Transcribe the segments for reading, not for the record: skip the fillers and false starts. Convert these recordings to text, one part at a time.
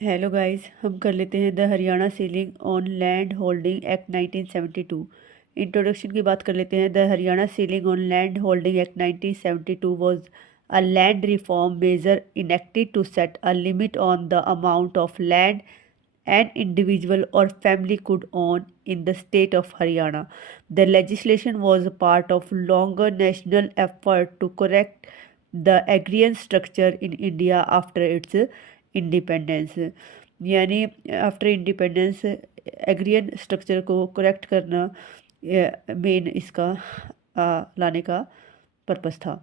Hello guys, हम कर लेते हैं the Haryana ceiling on land holding act 1972। Introduction की बात कर लेते हैं। The Haryana ceiling on land holding act 1972 was a land reform measure enacted to set a limit on the amount of land an individual or family could own in the state of Haryana. The legislation was a part of longer national effort to correct the agrarian structure in India after its independence. यानी after independence एग्रियन structure को correct करना main इसका लाने का purpose था।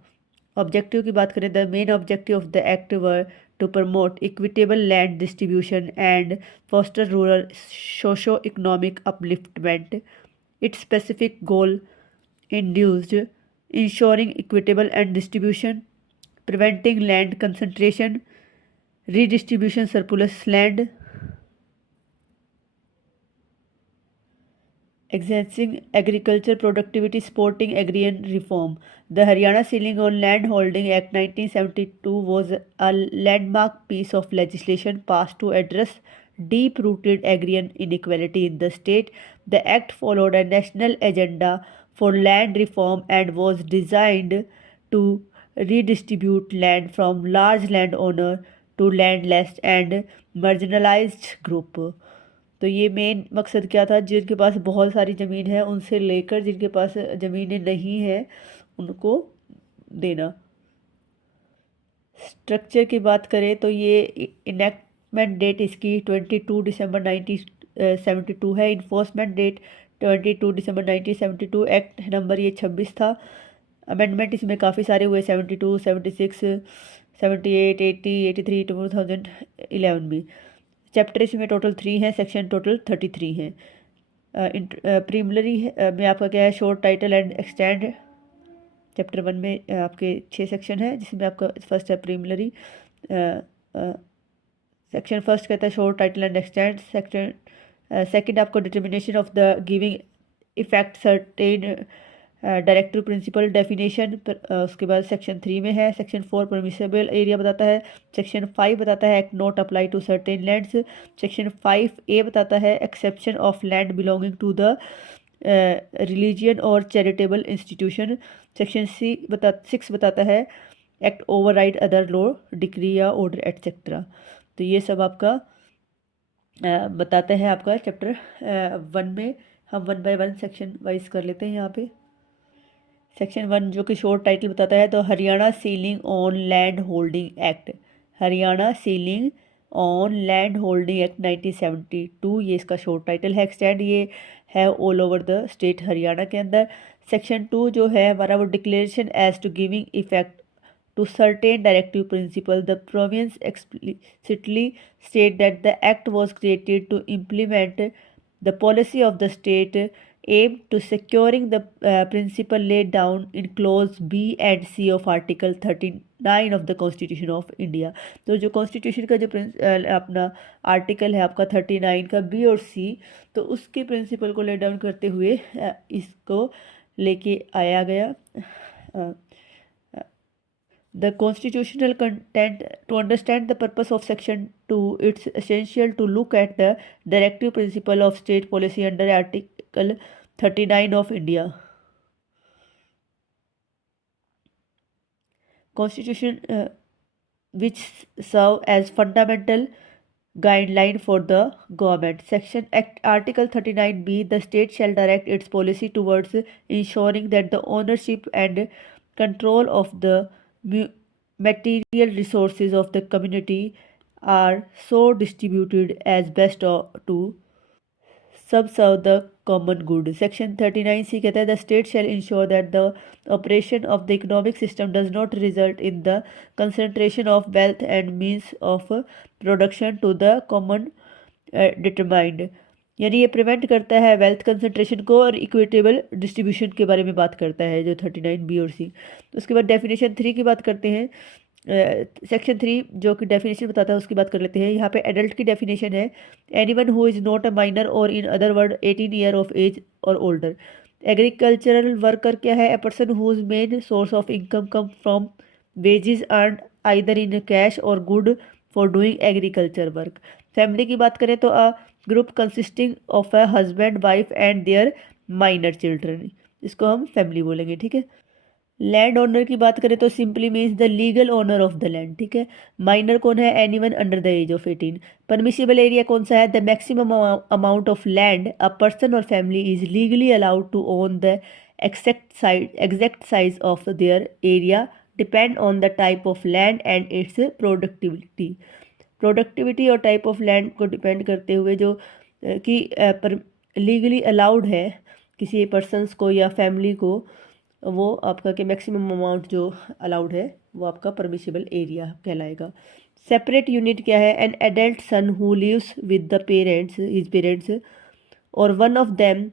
Objective की बात करें, the main objective of the act were to promote equitable land distribution and foster rural socio-economic upliftment. Its specific goal induced ensuring equitable and distribution, preventing land concentration, redistribution surplus land, enhancing agriculture productivity, supporting agrarian reform. The Haryana Ceiling on Land Holding Act 1972 was a landmark piece of legislation passed to address deep rooted agrarian inequality in the state. The act followed a national agenda for land reform and was designed to redistribute land from large landowner to landless and marginalized group. तो ये main मकसद क्या था, जिनके पास बहुत सारी ज़मीन है उनसे लेकर जिनके पास ज़मीनें नहीं हैं उनको देना। स्ट्रक्चर की बात करें तो ये इनेक्टमेंट डेट इसकी 22 दिसंबर 1972 है। इन्फोर्समेंट डेट 22 दिसंबर 1972। एक्ट नंबर ये 26 था। अमेंडमेंट इसमें काफ़ी सारे हुए, 72, 76, 78, 80, 83, 2011 में। चैप्टर इसमें टोटल 3 हैं, सेक्शन टोटल 33 हैं। प्रीमिलरी में आपका क्या है, short title and extend. Chapter 1 में आपके 6 सेक्शन है, जिसमें आपका फर्स्ट है प्रीमिलरी। सेक्शन फर्स्ट कहता है short title and extend. Section second आपको determination of the giving effect certain directive principle definition. उसके बाद सेक्शन 3 में है। सेक्शन 4 परमिसेबल एरिया बताता है। सेक्शन 5 बताता है act not apply to certain lands. Section 5A बताता है exception of land belonging to the religion और चैरिटेबल इंस्टीट्यूशन। सेक्शन 6 बताता है act override other law, decree या ऑर्डर एटसेट्रा। तो ये सब आपका बताते हैं आपका चैप्टर 1 में। हम 1 बाय 1 सेक्शन वाइज कर लेते हैं यहाँ पे। सेक्शन 1 जो कि शॉर्ट टाइटल बताता है, तो Haryana ceiling on land holding act. Haryana ceiling on land holding act 1972 ये इसका शॉर्ट टाइटल है। एक्सटेंड ये है all over the state Haryana के अंदर। सेक्शन 2 जो है हमारा वो declaration as to giving effect to certain directive principle. The province explicitly state that the act was created to implement the policy of the state aimed to securing the principle laid down in clause B and C of article 39 of the constitution of India. तो जो constitution का जो अपना article है आपका 39 का B और C, तो उसके प्रिंसिपल को ले डाउन करते हुए इसको लेके आया गया। The constitutional content, to understand the purpose of section 2, it's essential to look at the directive principle of state policy under article 39 of India constitution, which serve as fundamental guideline for the government. Section Act Article 39B, the state shall direct its policy towards ensuring that the ownership and control of the material resources of the community are so distributed as best to subserve the common good. Section 39C कहता है, the state shall ensure that the operation of the economic system does not result in the concentration of wealth and means of production to the common determined. यानी ये prevent करता है wealth concentration को और equitable distribution के बारे में बात करता है जो 39B और C। तो उसके बाद डेफिनेशन 3 की बात करते हैं। सेक्शन 3 जो कि डेफिनेशन बताता है उसकी बात कर लेते हैं। यहाँ पे एडल्ट की डेफिनेशन है, anyone who is not a minor or in other word 18 year of age or older. Agricultural worker क्या है, a person whose main source of income come from wages earn either in cash or good for doing agriculture work. Family की बात करें तो a group consisting of a husband wife and their minor children, इसको हम family बोलेंगे, ठीक है। Land owner की बात करें तो simply means the legal owner of the land, ठीक है। माइनर कौन है? Anyone under the age of 18। Permissible area कौन सा है? The maximum amount of land a person or family is legally allowed to own the exact size of their area depend on the type of land and its productivity और type of land को depend करते हुए जो कि पर legally allowed है किसी persons को या फैमिली को, वो आपका के मैक्सिमम अमाउंट जो अलाउड है वो आपका परमिशिबल एरिया कहलाएगा। सेपरेट यूनिट क्या है? An adult son who lives with the parents his parents or one of them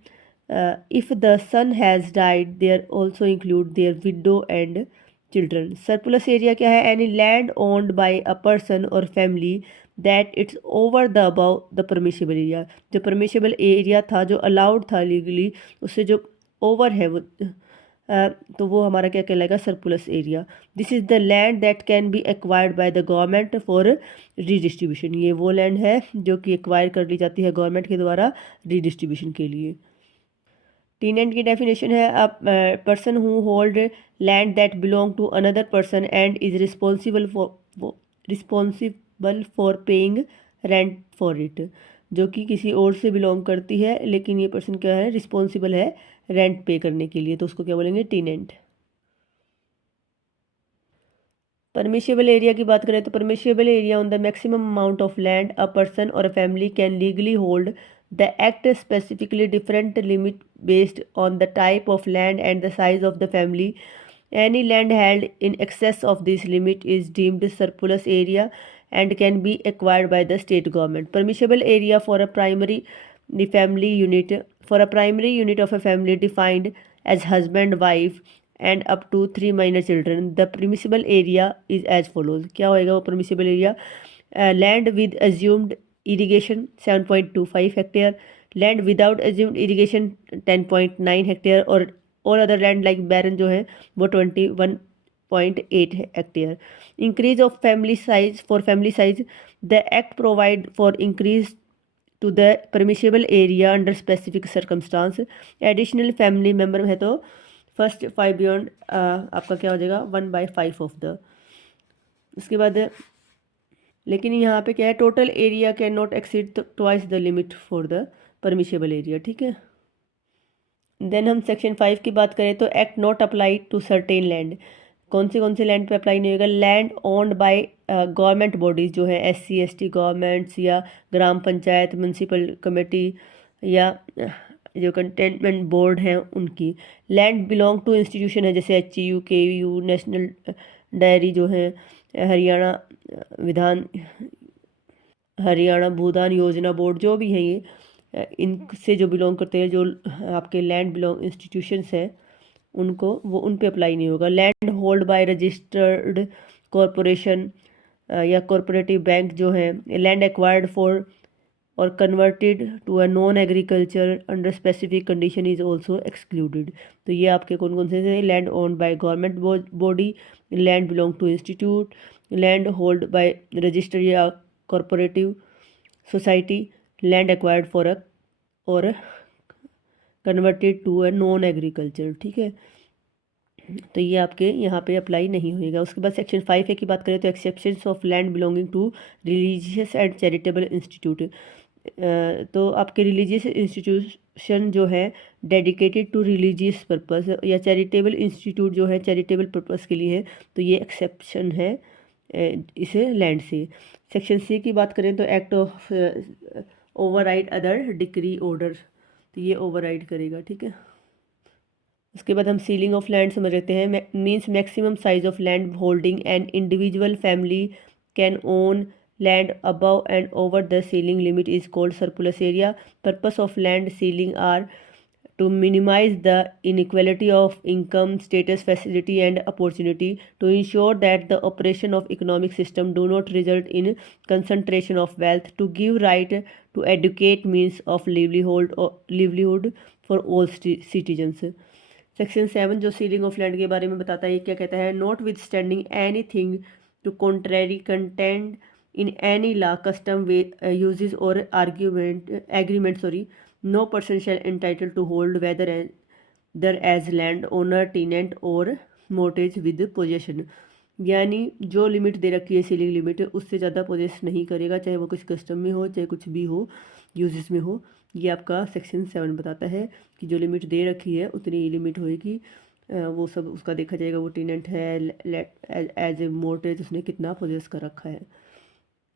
if the son has died there also include their widow and children. Surplus area क्या है? Any land owned by a person or family that it's over the above the permissible area, जो permissible area था जो allowed था legally उससे जो over है वो तो वो हमारा क्या कहलाएगा? Surplus area. This is the land that can be acquired by the government for redistribution, ये वो लैंड है जो कि एक्वायर कर ली जाती है गवर्नमेंट के द्वारा रीडिस्ट्रीब्यूशन के लिए। टीनेंट की डेफिनेशन है a person who hold land that belong to another person and is responsible for paying rent for it, जो कि किसी और से बिलोंग करती है लेकिन ये पर्सन क्या है? रिस्पॉन्सिबल है रेंट पे करने के लिए, तो उसको क्या बोलेंगे? टीनेंट। परमिशिबल एरिया की बात करें तो permissible area on the maximum amount of land a person or a family can legally hold. The act specifically different limit based on the type of land and the size of the family. Any land held in excess of this limit is deemed surplus area and can be acquired by the state government. Permissible area for a primary family unit, for a primary unit of a family defined as husband, wife and up to 3 minor children. The permissible area is as follows. क्या होएगा वो permissible area? Land with assumed irrigation 7.25 hectare, land without assumed irrigation 10.9 hectare और other land like barren जो है वो 21.8 hectare. Increase of family size for family size, the act provide for increase to the permissible area under specific circumstance. Additional family member है तो first 5 beyond आपका क्या हो जाएगा? 1/5 ऑफ द। उसके बाद लेकिन यहाँ पे क्या है? Total area can not exceed twice the limit for the permissible area, ठीक है। देन हम सेक्शन 5 की बात करें तो act not apply to certain land, कौन से लैंड पे अप्लाई नहीं होगा? Land owned by government bodies जो है SC ST गवर्नमेंट्स या ग्राम पंचायत म्यूनसिपल कमेटी या जो कंटेनमेंट बोर्ड हैं उनकी। लैंड बिलोंग टू इंस्टीट्यूशन है जैसे HU KU नेशनल डायरी जो है, हरियाणा विधान हरियाणा भूदान योजना बोर्ड जो भी हैं ये इनसे जो बिलोंग करते हैं, जो आपके लैंड बिलोंग इंस्टीट्यूशंस हैं उनको वो उन पे अप्लाई नहीं होगा। Land hold by registered corporation या कॉरपोरेटिव बैंक जो है, land acquired for or converted to a non agriculture under specific condition is also excluded. तो ये आपके कौन से थे? Land owned by government body, land belong to institute, land hold by register या corporative society, land acquired for a or converted to a non agriculture, ठीक है। तो ये आपके यहाँ पे अप्लाई नहीं होएगा। उसके बाद सेक्शन 5A की बात करें तो exceptions of land belonging to religious and charitable institute, तो आपके रिलीजियस इंस्टीट्यूशन जो है डेडिकेटेड टू रिलीजियस पर्पस या चैरिटेबल इंस्टीट्यूट जो है चैरिटेबल पर्पस के लिए है, तो ये एक्सेप्शन है इसे लैंड से। सेक्शन C की बात करें तो act of override other decree order, तो ये ओवरराइड करेगा, ठीक है। उसके बाद हम सीलिंग ऑफ लैंड समझ लेते हैं। Means maximum size of land holding and individual family can own land above and over the ceiling limit is called surplus area. Purpose of land ceiling are to minimize the inequality of income, status, facility and opportunity, to ensure that the operation of economic system do not result in concentration of wealth, to give right to adequate means of livelihood for all citizens। Section 7 जो ceiling of land के बारे में बताता है, ये क्या कहता है? Notwithstanding anything to contrary content in any law, custom, uses or agreement, no person shall entitled to hold whether as land owner, tenant और mortgage with possession। यानी जो लिमिट दे रखी है सीलिंग लिमिट, उससे ज़्यादा poses नहीं करेगा, चाहे वो कुछ कस्टम में हो चाहे कुछ भी हो, यूजेस में हो। ये आपका सेक्शन 7 बताता है कि जो लिमिट दे रखी है उतनी ही लिमिट होएगी। वो सब उसका देखा जाएगा, वो टेनेंट है एज ए मोर्टेज उसने कितना पोजेस कर रखा है।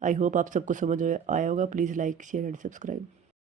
आई होप आप सबको समझ आया होगा। Please like share and subscribe.